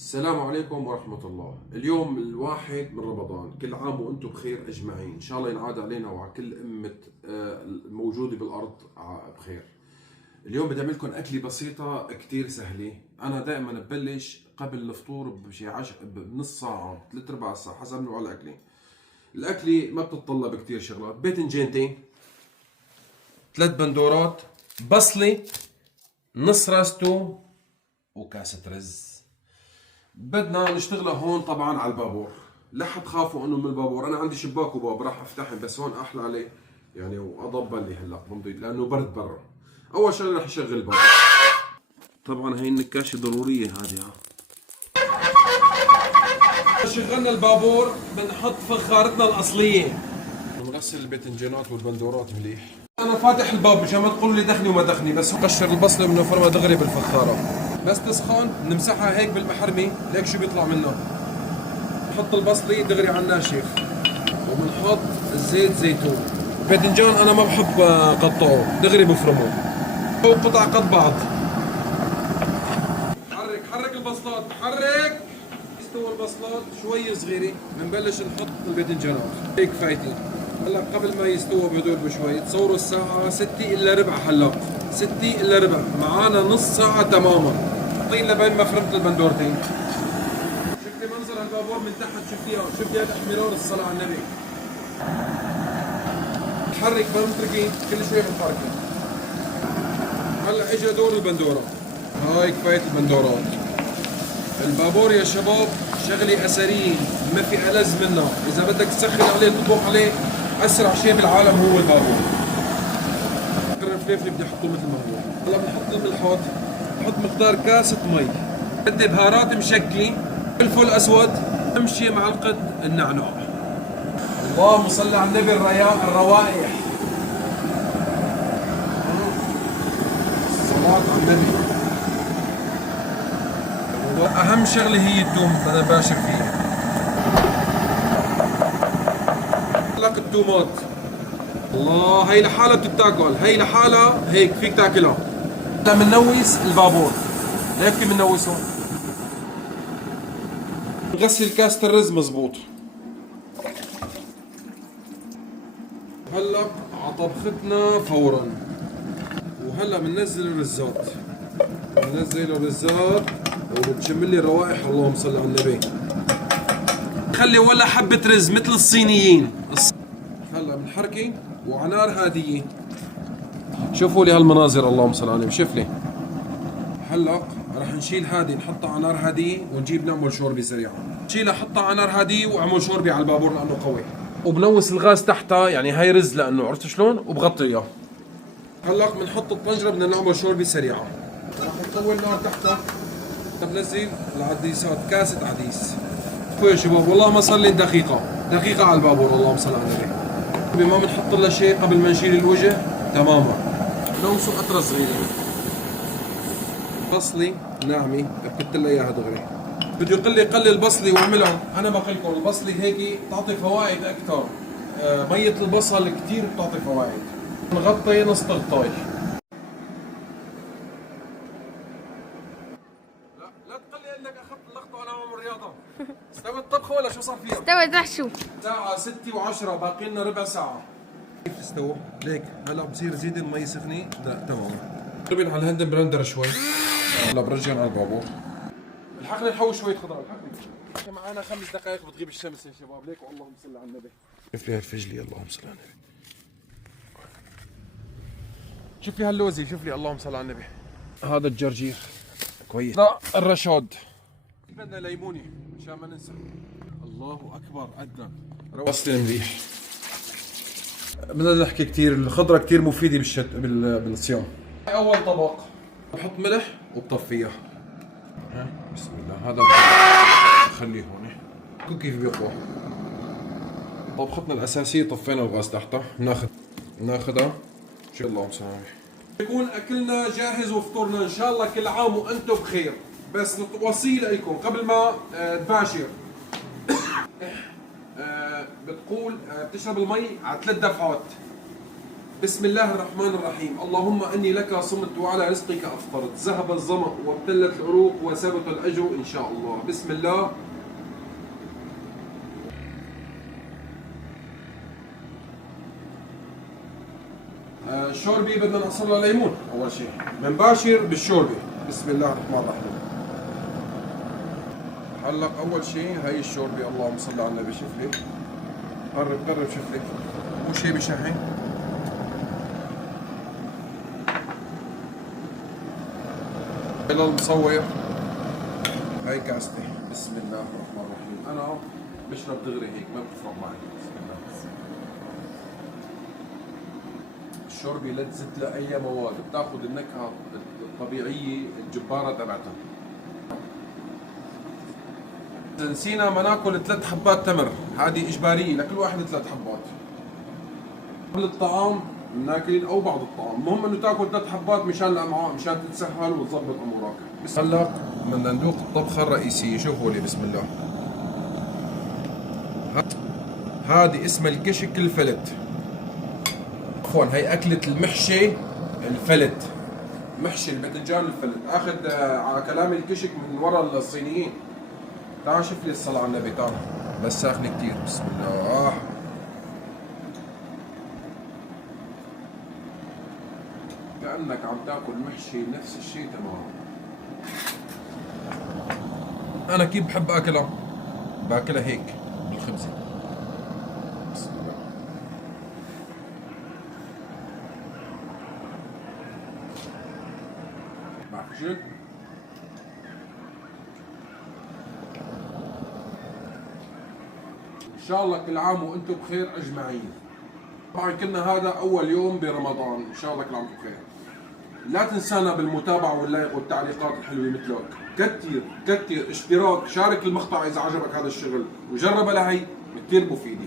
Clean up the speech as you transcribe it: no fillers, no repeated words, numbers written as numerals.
السلام عليكم ورحمة الله. اليوم الواحد من رمضان، كل عام وانتم بخير اجمعين. ان شاء الله ينعاد علينا وعلى كل امة الموجودة بالارض بخير. اليوم بدي اعمل لكم اكلة بسيطة كتير سهلة. انا دائما ببلش قبل الفطور بشي بنص ساعة 3/4 ساعة حسب نوع الاكلة. الاكلة ما بتتطلب كتير شغلات، باذنجانتين، 3 بندورات، بصلة، نص راس توم، وكاسة رز. بدنا نشتغلها هون طبعا على البابور. لا تخافوا انه من البابور، انا عندي شباك وباب راح افتحهم، بس هون احلى عليه يعني، واضبل لي هلا بمضي لانه برد برا. اول شغله راح اشغل الباب. طبعا هي النكاشه ضروريه هذه. شغلنا البابور بنحط فخارتنا الاصليه، بنغسل الباذنجانات والبندورات مليح. انا فاتح الباب مشان ما تقولوا لي دخني وما دخني، بس قشر البصله من فرمه دغري بالفخاره. بس تسخن بنمسحها هيك بالمحرمي، ليك شو بيطلع منها. نحط البصلة دغري على الناشف، وبنحط زيت زيتون. باذنجان انا ما بحب قطعه، دغري بفرمه او قطع قد بعض. حرك البصلات، حرك. استوى البصلات شوي صغيرة بنبلش نحط الباذنجانات هيك فايتين. هلا قبل ما يستوى بهدول بشوي، تصوروا الساعة 6:15 هلا 6:15، معانا نص ساعة تماما. حاطين لبين ما فرمت البندورتين. شفتي منظر البابور من تحت؟ شفتي هذا احمرار الصلاة على النبي. حرك ما بنتركي، كل شوي بنحركي. هلا اجى دور البندورة، هاي كفاية البندورات. البابور يا شباب شغلة أثرية ما في ألذ منها. إذا بدك تسخن عليه تطبخ عليه، أسرع شيء بالعالم هو البابور. الفلفل بدي أحطه مثل ما هو. هلا بنحط الملحوظ، بحط مقدار كاسة مي، بدي بهارات مشكلة، فلفل أسود، أمشي معلقة النعناع. اللهم صل على النبي. الروائح. الصلاة على النبي. أهم شغلة هي التوم، أنا باشر فيها. لك التومات، الله هي لحالها بتتاكل، هي لحالها هيك فيك تاكلها. بدنا بننوس البابور، هيك بننوسه. نغسل كاسة الرز مزبوط. هلا على طبختنا فورا، وهلا بننزل الرزات. بننزل الرزات وبتشم لي روائح، اللهم صل على النبي. خلي ولا حبة رز مثل الصينيين. هلا بنحركي وعلى نار هادية. شوفوا لي هالمناظر، اللهم صل على النبي. شوف لي. هلا رح نشيل هادي نحطها على نار هادية ونجيب نعمل شوربة سريعة. نشيلها حطها على نار هادية واعمل شوربة على البابور لأنه قوي. وبنوس الغاز تحتها، يعني هاي رز لأنه عرفت شلون، وبغطيها. هلا بنحط الطنجرة، بدنا نعمل شوربة سريعة. رح نطول نار تحتها. بنزل العديسات، كاسة عديس. يا شباب والله ما صار لي دقيقة على البابور، اللهم صل على النبي. ما بنحط لها شيء قبل ما نشيل الوجه تماما. نوسه قطرة صغيرة. بصلي ناعمة بكت لها اياها دغري. بده يقول لي قلل البصلي واعملها، انا بقول لكم البصلي هيك بتعطي فوائد اكثر. مية البصل كثير بتعطي فوائد. نغطي نص تغطاي. لا تقول لي انك اخذت اللقطة وانا عم رياضة. استوى الطبخة ولا شو صار فيها؟ استوت. راح شو الساعة 6:10، باقي لنا ربع ساعة. كيف استوى؟ ليك هلا بصير زيد المي سخنة. لا تمام. قربين على الهند بلندر شوي. هلا برجع على البابور. الحقنا نحوش شوية خضار. الحقنا معنا 5 دقائق بتغيب الشمس يا شباب. ليك واللهم صل على النبي. شوف لي هالفجلي، اللهم صل على النبي. شوف لي هاللوزي، شوف لي، اللهم صل على النبي. هذا الجرجير كويس. لا الرشاد. بدنا ليموني عشان ما ننسى. الله اكبر عدنا. روستي مليح. بدنا نحكي كثير، الخضره كثير مفيده بالصيام. اول طبق بحط ملح وبطفيها. بسم الله. هذا بخليه هون. شوف كيف بيطلع. طبختنا الاساسيه طفينا الغاز تحتها. ناخذها. شو اللهم صل على النبي. يكون اكلنا جاهز وفطورنا ان شاء الله. كل عام وانتم بخير. بس وصيه لكم قبل ما تباشر. بتقول بتشرب المي على 3 دفعات. بسم الله الرحمن الرحيم. اللهم اني لك صمت وعلى رزقك افطرت، ذهب الظمأ وابتلت العروق وثبت الاجر ان شاء الله. بسم الله. الشوربه بدنا نقصر لها ليمون اول شيء، بنباشر بالشوربه. بسم الله الرحمن الرحيم. هلا اول شيء هي الشوربه، اللهم صل على النبي. شوف لي، قرب شوف لي، مو شيء بشهي. المصور هاي كاستي. بسم الله الرحمن الرحيم. انا بشرب دغري هيك، ما بتفرق معي. بسم الله. الشوربه لا تزت لها اي مواد، بتاخذ النكهه الطبيعيه الجباره تبعتها. نسينا ما ناكل 3 حبات تمر، هذه اجباريه لكل واحد 3 حبات. قبل الطعام بناكل او بعد الطعام، المهم انه تاكل 3 حبات مشان الامعاء، مشان تتسهل وتظبط امورك. بس هلا بدنا ندوق الطبخه الرئيسيه. شوفوا لي، بسم الله. هذه اسمها الكشك الفلت. عفوا، هي اكله المحشي الفلت، محشي الباذنجان الفلت. اخذ على كلام الكشك من ورا الصينيين. تعال شوف لي الصلاة على النبي. تعال بس ساخنة كثير. بسم الله. كأنك عم تاكل محشي، نفس الشيء تمام. أنا كيف بحب آكلها؟ باكلها هيك بالخبزة. بسم الله. بعرف شو؟ إن شاء الله كل عام وأنتم بخير أجمعين. طبعا كنا هذا أول يوم برمضان، إن شاء الله كل عام بخير. لا تنسانا بالمتابعة واللايك والتعليقات الحلوة مثلك. كتر اشتراك، شارك المقطع إذا عجبك هذا الشغل، وجرب لهي كثير مفيدة.